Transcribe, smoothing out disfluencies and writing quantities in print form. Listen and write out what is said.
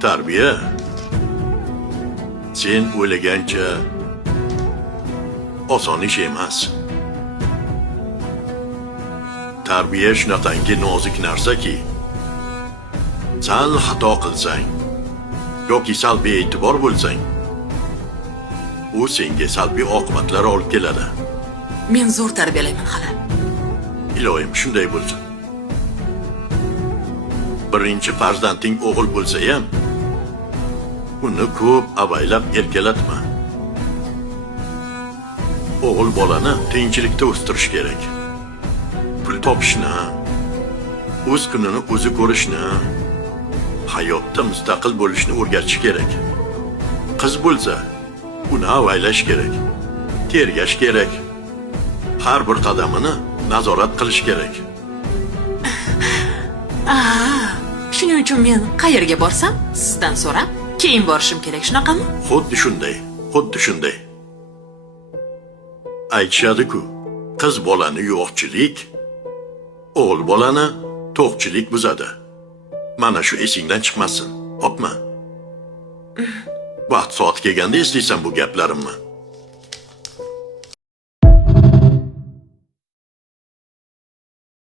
Tarbiya sen o'ylagancha oson ish emas. Tarbiya shunaqangi nozik narsaki, sal xato qilsang yoki salbiy e'tibor bo'lsang, u senga salbiy oqibatlar olib keladi. Men zo'r tarbiyalayman hali. Iloyim shunday bo'lsin. Birinchi farzanding o'g'il bo'lsa ham, uni ko'p avaylab erkalatma. O'g'il bolani tinchlikda o'stirish kerak. Pul topishni, o'z kunini o'zi ko'rishni, hayotda mustaqil bo'lishni o'rgatish kerak. Qiz bo'lsa, uni avaylash kerak, tergash kerak. Har bir qadamini nazorat qilish kerak. Shuning uchun men qayerga borsam, sizdan so'rab, keyin borishim kerak, shunaqami? Xuddi shunday. Aytishadi-ku, qiz bolani yo'qchilik, o'g'il bolani to'qchilik buzadi. Mana shu esingdan chiqmasin, hopma. Vaqt soat kelganda eslaysan bu gaplarimni.